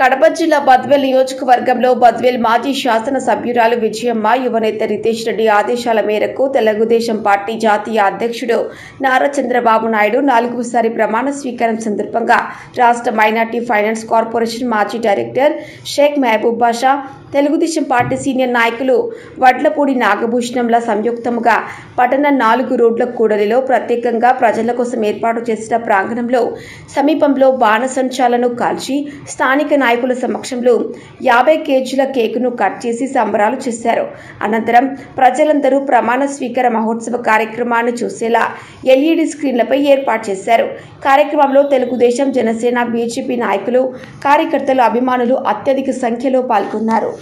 కడప జిల్లా బద్వేల్ నియోజకవర్గంలో బద్వేల్ మాజీ శాసన సభ్యురాలు విజయమ్మ యువనేత రితేష్ రెడ్డి ఆదేశాల మేరకు తెలుగుదేశం పార్టీ జాతీయ అధ్యక్షుడు నారా చంద్రబాబు నాయుడు 4వసారి ప్రమాణ స్వీకారం సందర్భంగా రాష్ట్ర మైనార్టీ ఫైనాన్స్ కార్పొరేషన్ మాజీ డైరెక్టర్ షేక్ మహబూబ్ బాషా, తెలుగుదేశం పార్టీ సీనియర్ నాయకులు వడ్లపూడి నాగభూషణంల సంయుక్తంగా పట్టణ 4 రోడ్ల కూడలిలో ప్రత్యేకంగా ప్రజల కోసం ఏర్పాటు చేసిన ప్రాంగణంలో సమీపంలో బాణసంచాలను కాల్చి స్థానిక నాయకుల సమక్షంలో 50 కేజీల కేకును కట్ చేసి సంబరాలు చేశారు. అనంతరం ప్రజలందరూ ప్రమాణ స్వీకార మహోత్సవ కార్యక్రమాన్ని చూసేలా LED స్క్రీన్లపై ఏర్పాటు చేశారు. కార్యక్రమంలో తెలుగుదేశం, జనసేన, బీజేపీ నాయకులు, కార్యకర్తలు, అభిమానులు అత్యధిక సంఖ్యలో పాల్గొన్నారు.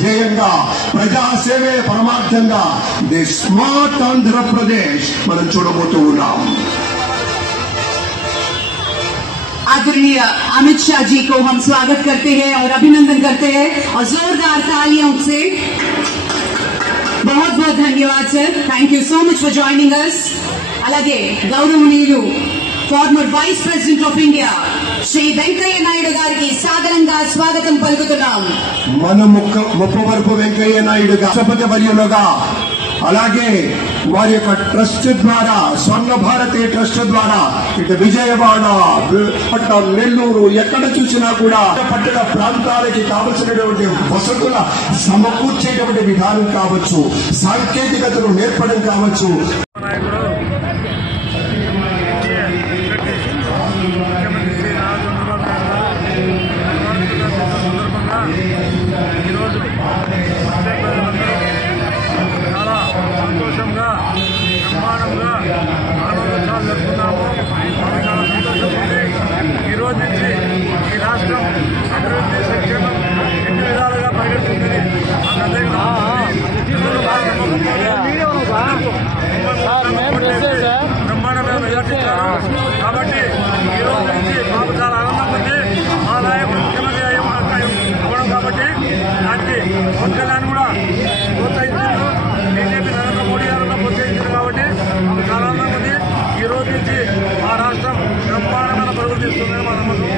ధ్యేయంగా ప్రజాసేవే పరమార్థంగా ది స్మార్ట్ ఆంధ్రప్రదేశ్ మనం చూడబోతూ ఉన్నాం. आदरणीय अमित शाह जी को हम स्वागत करते हैं और अभिनंदन करते हैं और जोरदार तालियों से बहुत बहुत धन्यवाद sir. Thank you so much for joining us. అలాగే గౌరవనీయులు former vice president of India Shri Venkaiah Naidu గారికి సాదరంగా స్వాగతం పలుకుతున్నాం. మన ముప్పవరపు వెంకయ్య నాయుడు రాష్ట్రపతి వర్యులుగా అలాగే వారి యొక్క ట్రస్ట్ ద్వారా స్వర్ణ భారతి ట్రస్ట్ ద్వారా ఇటు విజయవాడ, నెల్లూరు ఎక్కడ చూసినా కూడా పట్టణ ప్రాంతాలకి కావలసినటువంటి వసతుల సమకూర్చేటువంటి విధానం కావచ్చు, సాంకేతికతను నేర్పడం కావచ్చు. చాలా సంతోషంగా బ్రహ్మాండంగా ఆనందోత్సవాలు జరుపుకున్నాము. చాలా సంతోషం ఉంది. ఈ రోజు నుంచి ఈ రాష్ట్రం అభివృద్ధి సంక్షేమం ఎన్ని విధాలుగా పరిగెడుతుందని బ్రహ్మాండమైన మెజార్టీ ఇచ్చారు. కాబట్టి ఈ రోజు నుంచి మాకు చాలా ఆనందంగా ఉంది. మా నాయకుడు ముఖ్యమంత్రి అవ్వడం కాబట్టి దానికి పవన్ కూడా ప్రోత్సహించారు. బీజేపీ నరేంద్ర మోడీ గారు ప్రోత్సహించారు కాబట్టి మాకు చాలా ఆనందంగా ఉంది. ఈ రోజు నుంచి మా రాష్ట్రం బ్రహ్మాండమైన పరుగులు తీస్తుందని మా నమ్మకం.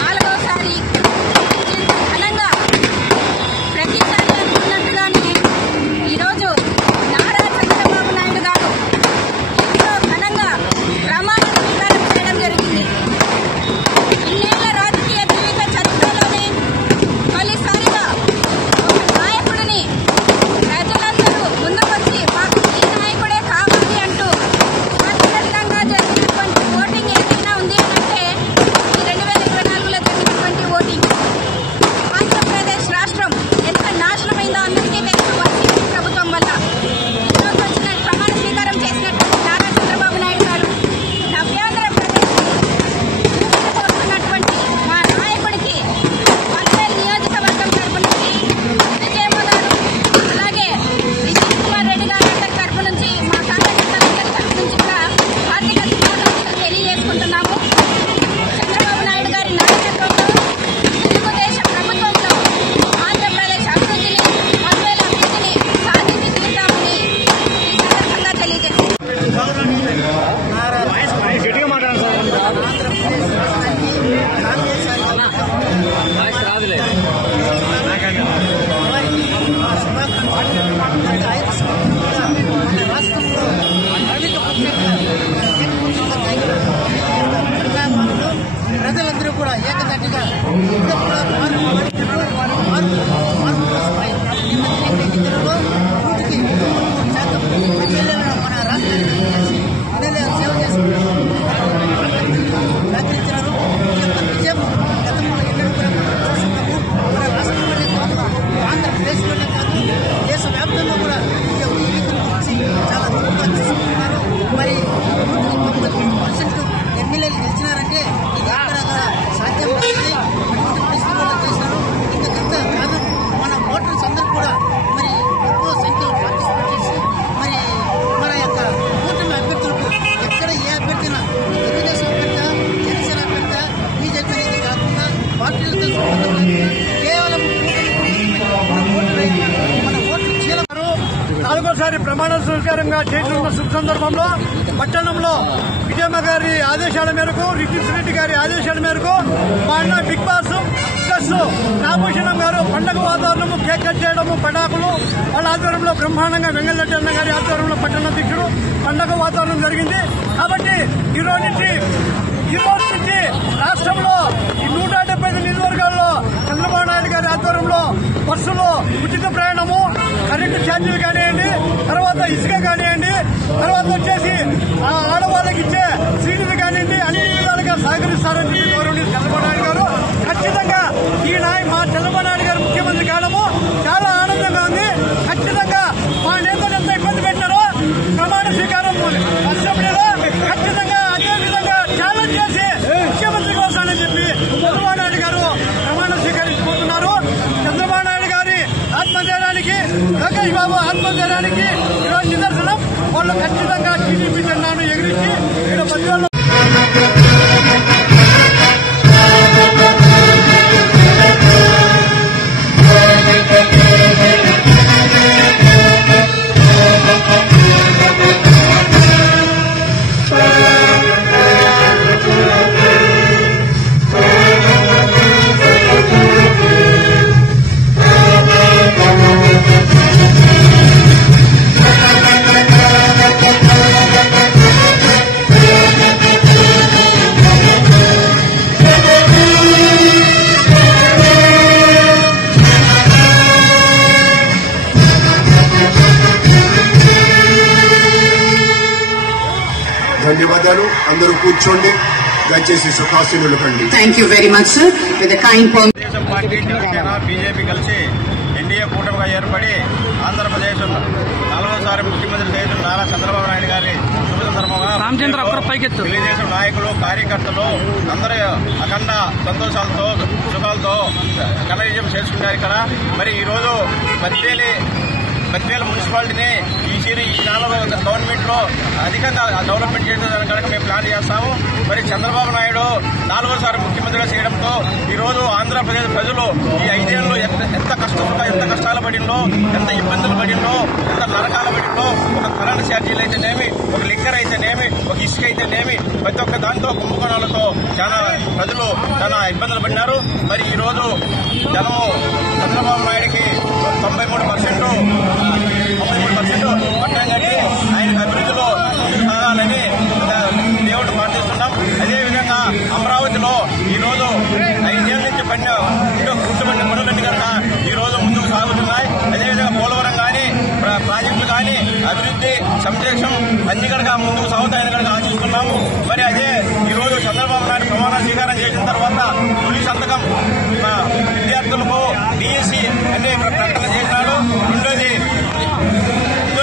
నాలుగోసారి ఘనంగా ప్రతిసారి అనుకున్నట్టుగానే ఈరోజు నారా చంద్రబాబు నాయుడు గారు ఎంతో ఘనంగా ప్రమాణ స్వీకారం చేయడం జరిగింది. ఇన్నేళ్ల రాజకీయ జీవిత చరిత్రలోనే తొలిసారిగా ఒక నాయకుడిని ప్రజలందరూ ముందుకొచ్చి మాకు ఈ నాయకుడే కావాలి అంటూ స్వతంత్రంగా జరిగినటువంటి ఓటింగ్ ఏదైనా ఉంది అంటే ఈ 2024లో జరిగినటువంటి ఓటింగ్. ఆంధ్రప్రదేశ్ రాష్ట్రం ఎంత నాశనమైందో అందరికీ తెలుసు వైసీపీ ప్రభుత్వం వల్ల. ఈరోజు వచ్చిన ప్రమాణ స్వీకారం చేసినటువంటి నారా చంద్రబాబు నాయుడు గారు నవ్యాంధ్రప్రదేశ్ కోరుతున్నటువంటి మా నాయకుడికి పల్వేల్ నియోజకవర్గం తరపు నుంచి విజయమ్మ గారు, అలాగే విజయ్ కుమార్ రెడ్డి గారి తరపు నుంచి మా కార్యకర్తలందరి తరపు నుంచి కూడా హార్దిక శుభాకాంక్షలు తెలియజేసుకుంటున్నాము. చంద్రబాబు నాయుడు గారి నాయకత్వంలో తెలుగుదేశం ప్రభుత్వంలో ఆంధ్రప్రదేశ్ అభివృద్ధిని, పల్వేల్ అభివృద్ధిని సాధించి తీరుతామని ఈ సందర్భంగా తెలియజేస్తున్నాం. ప్రజలందరూ కూడా ఏకతాటిగా మన రాష్ట్రానికి సేవ చేసుకుంటున్నారు. విజయం గతంలో ఎన్నడూ కూడా చూస్తున్నాము. మన రాష్ట్రంలోనే కాదు, ఆంధ్రప్రదేశ్లోనే కాదు, దేశవ్యాప్తంగా కూడా ఎన్నికల గురించి చాలా గొప్పగా చూసుకుంటున్నారు. మరి 90% ఎమ్మెల్యేలు గెలిచినారంటే ఇది ఎక్కడ సాధ్యం కాదు. అటువంటి పరిస్థితుల్లో చేశారు. ఇంకంతా కాదు, మన ఓటర్స్ అందరూ కూడా మరి ఎక్కువ సంఖ్యలో పార్టిసిపేట్ చేసి మరి మన యొక్క కూటమి అభ్యర్థులకు ఎక్కడ ఏ అభ్యర్థినా తెలుగుదేశం అభ్యర్థ, జనసేన అభ్యర్థ, బీజేపీ అనేది కాకుండా పార్టీలతో సంబంధం లేకుండా కేవలం మన ఓట్లు చీలరు. నాలుగోసారి ప్రమాణ స్వీకారంగా చేస్తున్న శుభ సందర్భంలో పట్టణంలో విజయమ్మ గారి ఆదేశాల మేరకు, రిషిత్ రెడ్డి గారి ఆదేశాల మేరకు మా అన్న బిగ్ బాస్ ప్లస్ నాభూషణం గారు పండగ వాతావరణము, కేక్ కట్ చేయడము, పటాకులు వాళ్ళ ఆధ్వర్యంలో బ్రహ్మాండంగా వెంగళరెడ్డి అన్న గారి ఆధ్వర్యంలో పట్టణాధ్యక్షుడు పండగ వాతావరణం జరిగింది. కాబట్టి ఈ రోజు నుంచి రాష్ట్రంలో ఈ 175 నియోజకవర్గాల్లో చంద్రబాబు నాయుడు గారి ఆధ్వర్యంలో బస్సులో ఉచిత ప్రయాణము, కరెంటు ఛార్జీలు కానివ్వండి, తర్వాత ఇసుక కానివ్వండి, తర్వాత వచ్చేసి ఆడవాళ్ళకి ఇచ్చే సీట్లు కానివ్వండి, అన్ని విధాలుగా సహకరిస్తారని గౌరవనీయులు చంద్రబాబు నాయుడు గారు. ఖచ్చితంగా ఈ మా చంద్రబాబు నాయుడు గారు ముఖ్యమంత్రి కావడము చాలా ఆనందంగా ఉంది. ఖచ్చితంగా మా నేతలు ఎంత ఇబ్బంది పెట్టారో ప్రమాణ స్వీకారం అసెంబ్లీలో ఖచ్చితంగా అదే విధంగా ఛాలెంజ్ చేసి ముఖ్యమంత్రి కోసానని చెప్పి చంద్రబాబు నాయుడు గారు ప్రమాణ స్వీకరించబోతున్నారు. చంద్రబాబు నాయుడు గారి ఆత్మధైర్యానికి, లోకేష్ బాబు ఆత్మధైర్యానికి ఈరోజు నిదర్శనం. వాళ్ళు ఖచ్చితంగా టీడీపీ జెండాను ఎగిరించి ఇక్కడ ప్రజల్లో ధన్యవాదాలు. అందరూ కూర్చోండి, దయచేసి సుఖాసీనులు కండి. Thank you very much sir. With kind Telugu Desam party, Janasena, BJP కలిసి ఎన్డీఏ కూటమిగా ఏర్పడి ఆంధ్రప్రదేశ్ 4వసారి ముఖ్యమంత్రి చేసిన నారా చంద్రబాబు నాయుడు గారి శుభ సందర్భంగా తెలుగుదేశం నాయకులు, కార్యకర్తలు అందరూ అఖండ సంతోషాలతో, సుఖాలతో ఘన విజయం చేసుకున్నారు. ఇక్కడ మరి ఈరోజు బద్వేలు మున్సిపాలిటీని ఈ 4వ గవర్నమెంట్ లో అధికంగా డెవలప్మెంట్ చేసేదానికి కనుక మేము ప్లాన్ చేస్తాము. మరి చంద్రబాబు నాయుడు 4వసారి ముఖ్యమంత్రిగా చేయడంతో ఈరోజు ఆంధ్రప్రదేశ్ ప్రజలు ఈ 5 ఏళ్లలో ఎంత కష్టాలు పడిందో, ఎంత ఇబ్బందులు పడిందో, ఎంత నరకాలు పడిందో, ఒక కరెంట్ ఛార్జీలు అయితేనేమి, ఒక లిక్కర్ అయితేనేమి, ఒక ఇసుక అయితేనేమి, ప్రతి ఒక్క దాంతో కుంభకోణాలతో ప్రజలు చాలా ఇబ్బందులు పడినారు. మరి ఈ రోజు జనం చంద్రబాబు నాయుడికి 93% పట్టం కట్టి ఆయనకు అభివృద్ధిలో సాగాలని దేవుడు ప్రార్థిస్తున్నాం. అదేవిధంగా అమరావతిలో ఈ రోజు 5 ఏళ్ల నుంచి గుర్తుపడిన పనులన్నీ కనుక ఈ రోజు ముందుకు సాగుతున్నాయి. అదేవిధంగా పోలవరం కానీ, ప్రాజెక్టులు కానీ, అభివృద్ధి, సంక్షేమం అన్ని కనుక ముందుకు సాగుతాయని కనుక ఆశిస్తున్నాము. మరి అదే ఈ రోజు చంద్రబాబు నాయుడు ప్రమాణ స్వీకారం చేసిన తర్వాత తొలి సంతకం విద్యార్థులకు డిఎస్సి అనే ప్రకటన చేసినాడు. రెండోది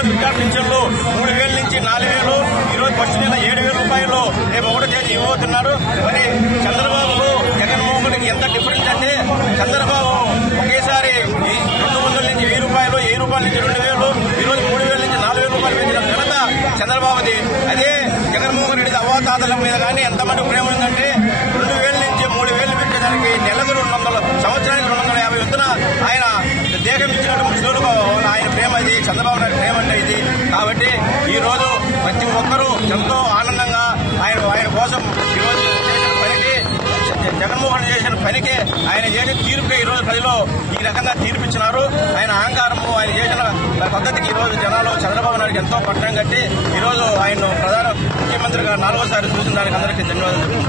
విద్యార్థి పింఛన్లు 3,000 నుంచి 4,000, ఈరోజు ఫస్ట్ నెల 7,000 రూపాయలు రేపు 1వ తేదీ ఇవ్వబోతున్నారు. మరి చంద్రబాబు, జగన్మోహన్కి ఎంత డిఫరెన్స్ అంటే, చంద్రబాబు ఒకేసారి 200 నుంచి 1,000 రూపాయలు, 1,000 రూపాయల నుంచి 2,000, ఈరోజు 3,000 నుంచి 4,000 రూపాయలు పెంచిన ఘనత చంద్రబాబుది. అదే జగన్మోహన్ రెడ్డి అవ్వాతాతల మీద కానీ ఎంత మటుకు ప్రేమ ఉందంటే 2,000 నుంచి 3,000 పెంచడానికి నెలకు 200, సంవత్సరానికి 250 వంతున ఆయన దేశం ఇచ్చినట్టు ముసలుగా ఆయన ప్రేమ ఇది, చంద్రబాబు నాయుడు ప్రేమ అంటే ఇది. కాబట్టి ఈ రోజు ప్రతి ఒక్కరూ ఎంతో ఆనందంగా ఆయన కోసం ఈరోజు చేసిన పనికి, జగన్మోహన్ చేసిన పనికి, ఆయన చేసిన తీర్పుగా ఈరోజు ప్రజలు ఈ రకంగా తీర్పిచ్చినారు. ఆయన అహంకారము, ఆయన చేసిన పద్ధతికి ఈరోజు జనాలు చంద్రబాబు నాయుడుకి ఎంతో పట్టం కట్టి ఈరోజు ఆయన ప్రధాన ముఖ్యమంత్రిగా 4వసారి చూసిన దానికి అందరికీ ధన్యవాదాలు.